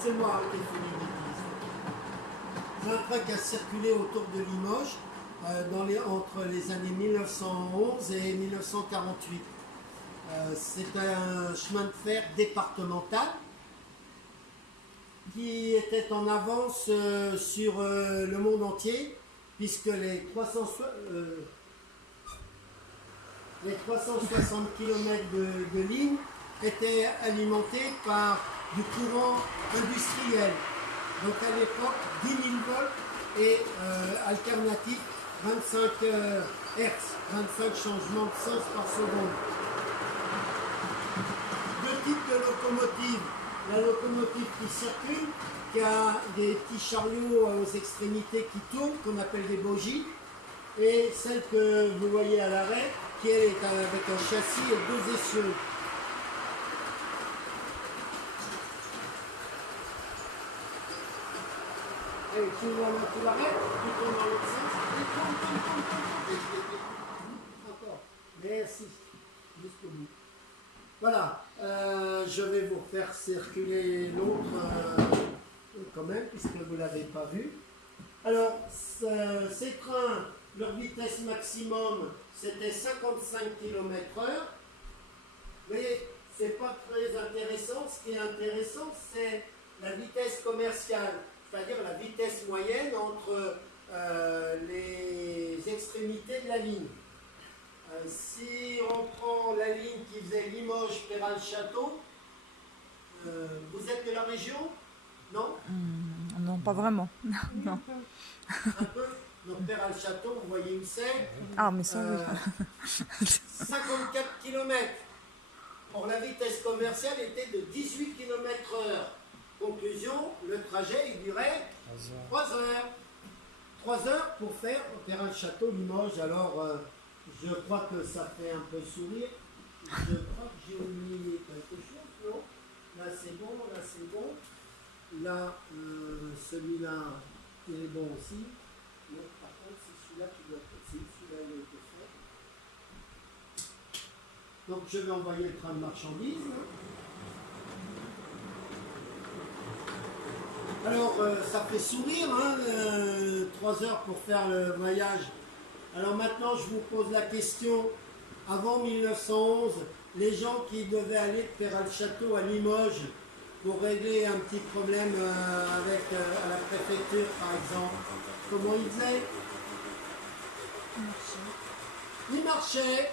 C'est moi qui ai fait les bêtises. C'est un train qui a circulé autour de Limoges entre les années 1911 et 1948. C'est un chemin de fer départemental qui était en avance sur le monde entier, puisque les 360 km de ligne étaient alimentés par du courant industriel. Donc à l'époque, 10 000 volts et alternatif 25 Hz, 25 changements de sens par seconde. Deux types de locomotives. La locomotive qui circule, qui a des petits chariots aux extrémités qui tournent, qu'on appelle des bogies, et celle que vous voyez à l'arrêt, qui est avec un châssis et deux essieux. Et tu l'arrêtes, tu tournes dans l'autre sens, encore. Merci, jusqu'au bout. Voilà, je vais vous faire circuler l'autre quand même, puisque vous ne l'avez pas vu. Alors, ces trains, leur vitesse maximum, c'était 55 km/h. Mais ce n'est pas très intéressant. Ce qui est intéressant, c'est la vitesse commerciale, c'est-à-dire la vitesse moyenne entre les extrémités de la ligne. Si on prend la ligne qui faisait Limoges-Péral-Château, vous êtes de la région? Non? Non, pas vraiment. Non. Un peu. Donc Péral-Château, vous voyez où c'est? Ah, mais ça, oui. 54 km. Or, la vitesse commerciale était de 18 km/h. Conclusion, le trajet, il durait 3 heures. 3 heures pour faire Péral-Château-Limoges. Alors, je crois que ça fait un peu sourire. Je crois que j'ai oublié quelque chose, non? Là, c'est bon, là, c'est bon. Là, celui-là, il est bon aussi. Mais par contre, c'est celui-là qui doit être aussi. Celui-là, il a été fait. Donc, je vais envoyer le train de marchandises. Alors, ça fait sourire, hein, 3 heures pour faire le voyage. Alors maintenant, je vous pose la question. Avant 1911, les gens qui devaient aller de Péral-Château à Limoges pour régler un petit problème avec à la préfecture, par exemple, comment ils faisaient? Ils marchaient.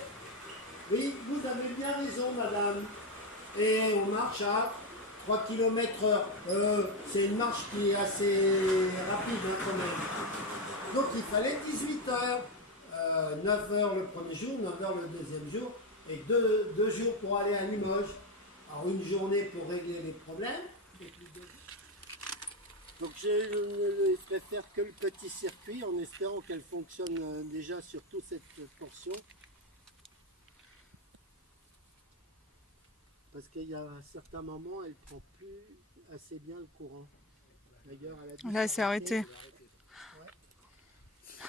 Oui, vous avez bien raison, madame. Et on marche à 3 km/h. C'est une marche qui est assez rapide, hein, quand même. Donc il fallait 18 heures. 9 heures le premier jour, 9 heures le deuxième jour, et deux jours pour aller à Limoges. Alors une journée pour régler les problèmes. Donc je ne laisserai faire que le petit circuit en espérant qu'elle fonctionne déjà sur toute cette portion. Parce qu'il y a certains moments, elle ne prend plus assez bien le courant. D'ailleurs, elle a dit Là, elle s'est arrêtée.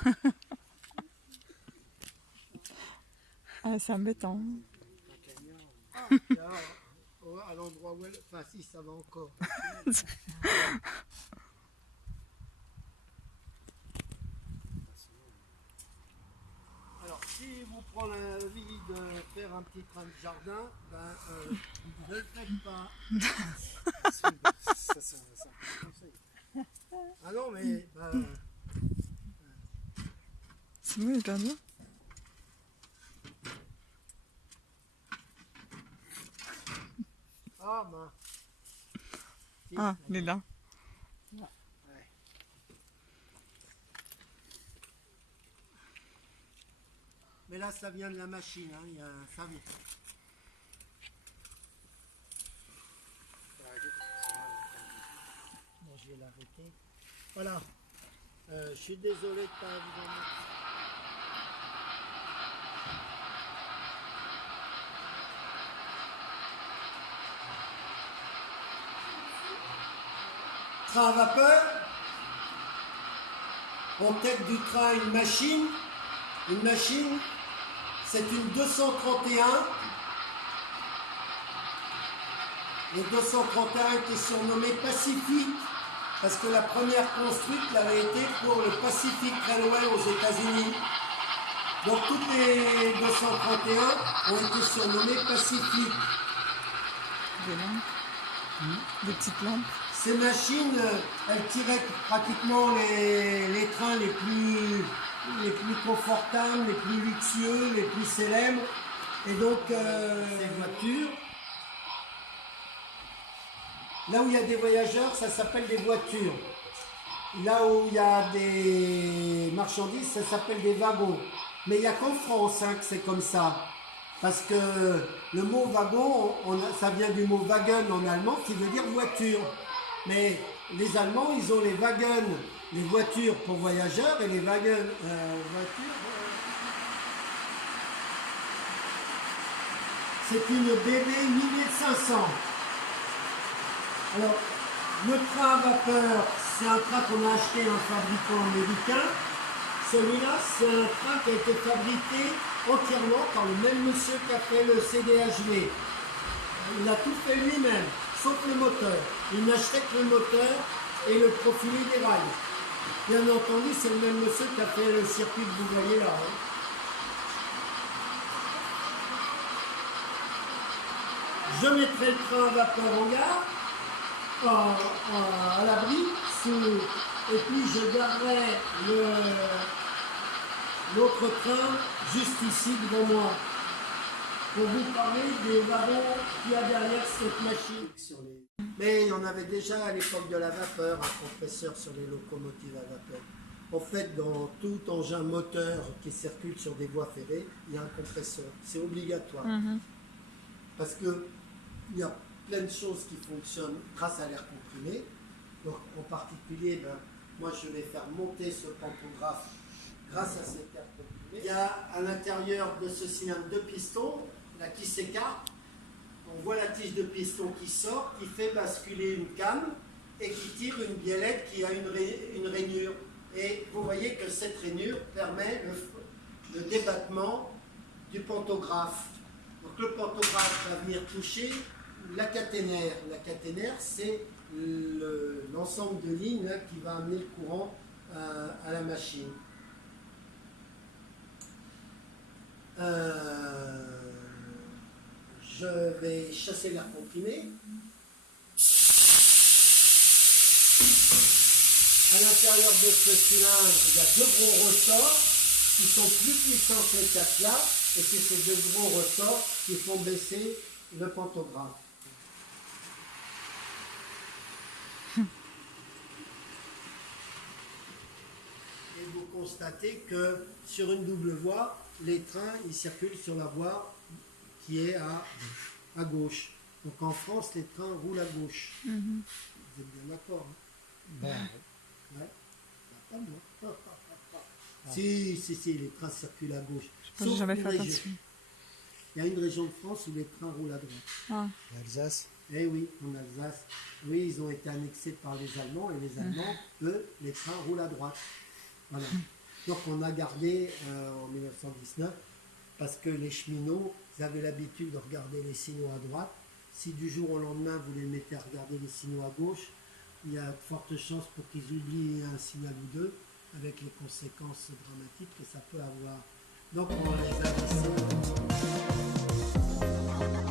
Ouais. Ah, c'est embêtant. Ah, à l'endroit où elle... Enfin, si, ça va encore. Alors, si vous prenez l'envie de faire un petit train de jardin, ben, ne le faites pas. Ah non, mais... C'est bon, il est perdu. Ah, ben... Ah, il est là. Ouais. Mais là, ça vient de la machine, hein, ça vient. Bon, je vais l'arrêter. Voilà. Je suis désolé de ne pas vous en mettre. Train à vapeur. En tête du train, une machine. Une machine, c'est une 231. Et 231 était surnommé Pacifique, parce que la première construite l'avait été pour le Pacific Railway aux États-Unis. Donc toutes les 231 ont été surnommées Pacifique. Des lampes. Des petites lampes. Ces machines, elles tiraient pratiquement les trains les plus confortables, les plus luxueux, les plus célèbres. Et donc, ces voitures, là où il y a des voyageurs, ça s'appelle des voitures. Là où il y a des marchandises, ça s'appelle des wagons. Mais il n'y a qu'en France que c'est comme ça. Parce que le mot wagon, ça vient du mot Wagen en allemand, qui veut dire voiture. Mais les Allemands, ils ont les Wagen, les voitures pour voyageurs, et les Wagen, voitures. C'est une BB 1500. Alors, le train à vapeur, c'est un train qu'on a acheté à un fabricant américain. Celui-là, c'est un train qui a été fabriqué entièrement par le même monsieur qui a fait le CDHV. Il a tout fait lui-même, sauf le moteur. Il n'achetait que le moteur et le profilé des rails. Bien entendu, c'est le même monsieur qui a fait le circuit que vous voyez là. Je mettrai le train à vapeur en gare, à l'abri, et puis je garderai l'autre train juste ici devant moi, pour vous parler des wagons qu'il y a derrière cette machine. Mais il y en avait déjà à l'époque de la vapeur, un compresseur sur les locomotives à vapeur. En fait, dans tout engin moteur qui circule sur des voies ferrées, il y a un compresseur. C'est obligatoire. Parce que il y a plein de choses qui fonctionnent grâce à l'air comprimé. Donc, en particulier, moi je vais faire monter ce pantographe grâce à cet air comprimé. Il y a à l'intérieur de ce cylindre deux pistons, là qui s'écartent. On voit la tige de piston qui sort, qui fait basculer une canne et qui tire une biellette qui a une rainure. Et vous voyez que cette rainure permet le débattement du pantographe. Donc le pantographe va venir toucher la caténaire. La caténaire, c'est l'ensemble de lignes qui va amener le courant à la machine. Je vais chasser l'air comprimé. À l'intérieur de ce cylindre, il y a deux gros ressorts qui sont plus puissants que les quatre là, et c'est ces deux gros ressorts qui font baisser le pantographe. Et vous constatez que sur une double voie, les trains ils circulent sur la voie qui est à gauche. Donc en France, les trains roulent à gauche. Vous êtes bien d'accord, hein? Ouais. Pas moi. Si, les trains circulent à gauche. Je n'ai jamais fait attention. Il y a une région de France où les trains roulent à droite. L'Alsace. Eh oui, en Alsace. Oui, ils ont été annexés par les Allemands et les Allemands, eux, les trains roulent à droite. Voilà. Donc on a gardé en 1919 parce que les cheminots ils avaient l'habitude de regarder les signaux à droite. Si du jour au lendemain vous les mettez à regarder les signaux à gauche, il y a de fortes chances pour qu'ils oublient un signal ou deux, avec les conséquences dramatiques que ça peut avoir. Donc on les a laissés.